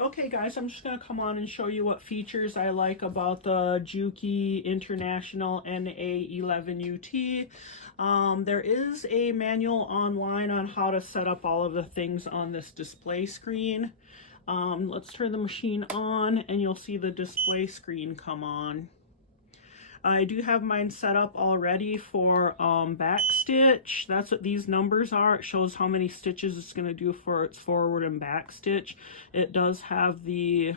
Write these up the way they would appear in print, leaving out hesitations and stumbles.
Okay guys, I'm just going to come on and show you what features I like about the Juki International NA11UT. There is a manual online on how to set up all of the things on this display screen. Let's turn the machine on and you'll see the display screen come on. I do have mine set up already for backstitch. That's what these numbers are. It shows how many stitches it's going to do for its forward and back stitch. It does have the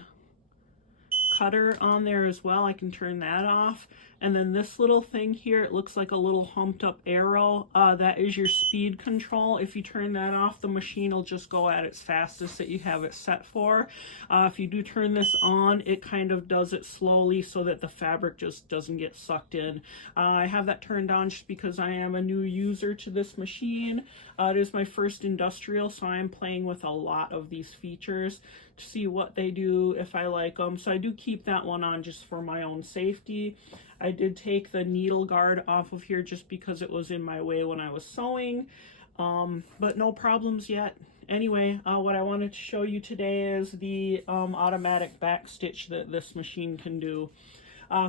cutter on there as well. I can turn that off. And then this little thing here, it looks like a little humped up arrow. That is your speed control. If you turn that off, the machine will just go at its fastest that you have it set for. If you do turn this on, it kind of does it slowly so that the fabric just doesn't get sucked in. I have that turned on just because I am a new user to this machine. It is my first industrial, so I am playing with a lot of these features to see what they do, if I like them. So I do keep that one on just for my own safety. I did take the needle guard off of here just because it was in my way when I was sewing, but no problems yet. Anyway, what I wanted to show you today is the automatic back stitch that this machine can do.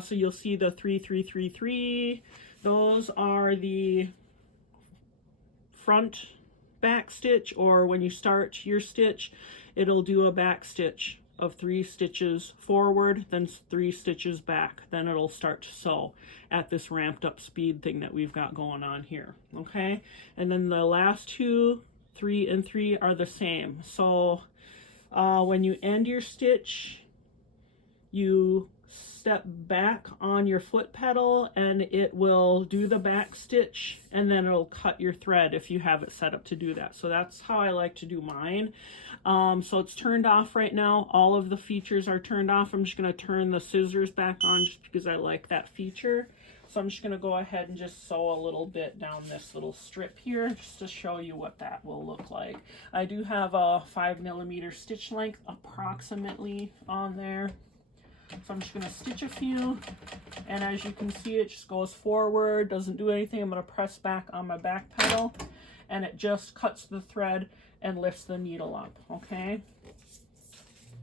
So you'll see the 3333. Those are the front back stitch, or when you start your stitch, it'll do a back stitch of 3 stitches forward, then 3 stitches back. Then it'll start to sew at this ramped up speed thing that we've got going on here. Okay, and then the last 2, 3 and 3 are the same. So when you end your stitch, you step back on your foot pedal and it will do the back stitch, and then it'll cut your thread if you have it set up to do that. So that's how I like to do mine. So it's turned off right now. All of the features are turned off. I'm just going to turn the scissors back on just because I like that feature. So I'm just going to go ahead and just sew a little bit down this little strip here just to show you what that will look like. I do have a 5mm stitch length approximately on there. So I'm just going to stitch a few, and as you can see, it just goes forward, doesn't do anything. I'm going to press back on my back pedal, and it just cuts the thread and lifts the needle up. Okay,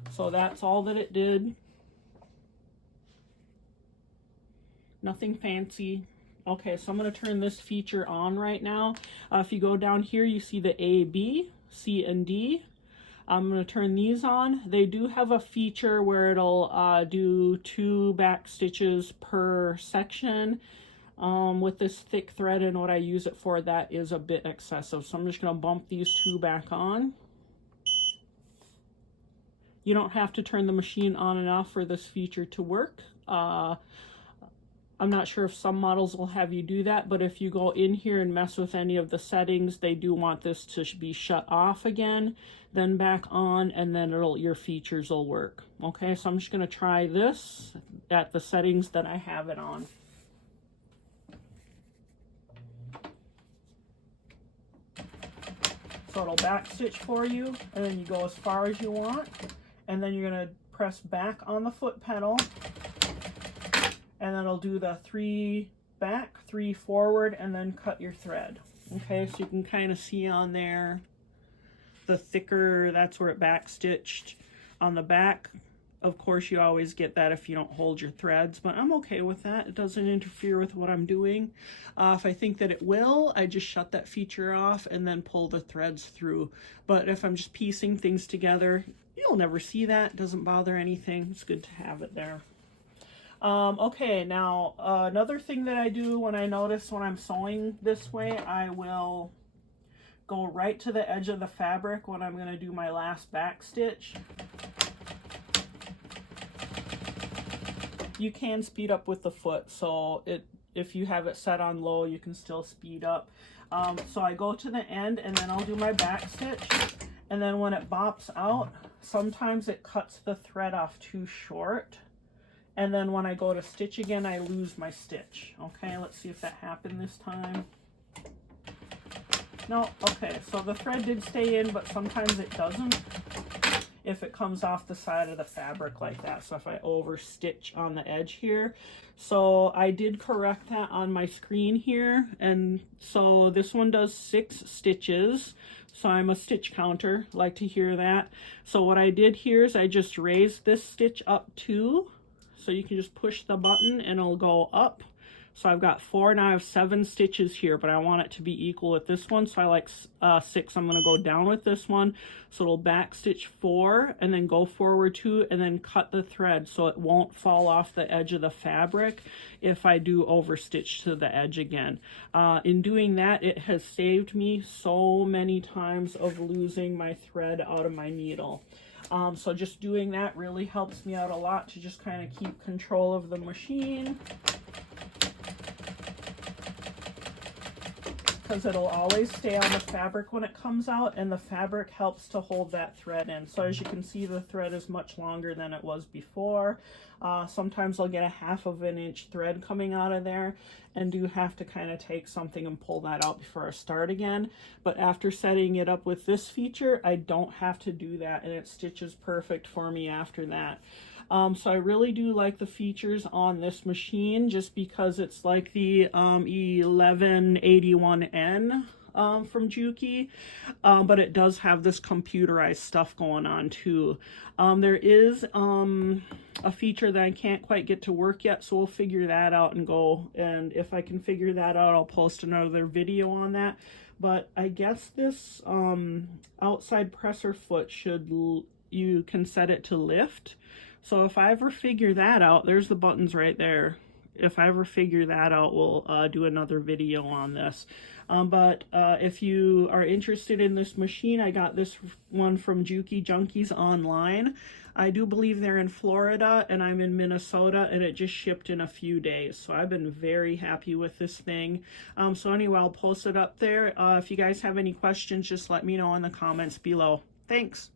so that's all that it did. Nothing fancy. Okay, so I'm going to turn this feature on right now. If you go down here, you see the A, B, C, and D. I'm going to turn these on. They do have a feature where it'll do 2 back stitches per section. With this thick thread and what I use it for, that is a bit excessive. So I'm just going to bump these 2 back on. You don't have to turn the machine on and off for this feature to work. I'm not sure if some models will have you do that, but if you go in here and mess with any of the settings, they do want this to be shut off again, then back on, and then your features will work. Okay, so I'm just going to try this at the settings that I have it on. So it'll back stitch for you, and then you go as far as you want, and then you're going to press back on the foot pedal, and then it'll do the 3 back, 3 forward, and then cut your thread. Okay, so you can kind of see on there the thicker, that's where it back stitched. On the back, of course, you always get that if you don't hold your threads, but I'm okay with that. It doesn't interfere with what I'm doing. If I think that it will, I just shut that feature off and then pull the threads through. But if I'm just piecing things together, you'll never see that. It doesn't bother anything. It's good to have it there. Okay, now another thing that I do when I notice when I'm sewing this way, I will go right to the edge of the fabric when I'm going to do my last back stitch. You can speed up with the foot, so if you have it set on low, you can still speed up. So I go to the end and then I'll do my back stitch, and then when it bops out, sometimes it cuts the thread off too short, and then when I go to stitch again, I lose my stitch. Okay, let's see if that happened this time. No, okay, so the thread did stay in, but sometimes it doesn't. if it comes off the side of the fabric like that. So if I over stitch on the edge here. So I did correct that on my screen here. And so this one does 6 stitches. So I'm a stitch counter, like to hear that. So what I did here is I just raised this stitch up 2. So you can just push the button and it'll go up. So I've got 4, now I have 7 stitches here, but I want it to be equal with this one. So I like 6, I'm gonna go down with this one. So it'll back stitch 4 and then go forward 2 and then cut the thread so it won't fall off the edge of the fabric if I do over stitch to the edge again. In doing that, it has saved me so many times of losing my thread out of my needle. So just doing that really helps me out a lot to just kind of keep control of the machine, because it'll always stay on the fabric when it comes out, and the fabric helps to hold that thread in. So as you can see, the thread is much longer than it was before. Sometimes I'll get a 1/2 inch thread coming out of there and do have to kind of take something and pull that out before I start again. But after setting it up with this feature, I don't have to do that, and it stitches perfect for me after that. So I really do like the features on this machine, just because it's like the 1181N from Juki, but it does have this computerized stuff going on too. There is a feature that I can't quite get to work yet, so we'll figure that out and go, and if I can figure that out, I'll post another video on that. But I guess this outside presser foot you can set it to lift. So if I ever figure that out, there's the buttons right there. If I ever figure that out, we'll do another video on this. But if you are interested in this machine, I got this one from Juki Junkies online. I do believe they're in Florida, and I'm in Minnesota, and it just shipped in a few days. So I've been very happy with this thing. So anyway, I'll post it up there. If you guys have any questions, just let me know in the comments below. Thanks.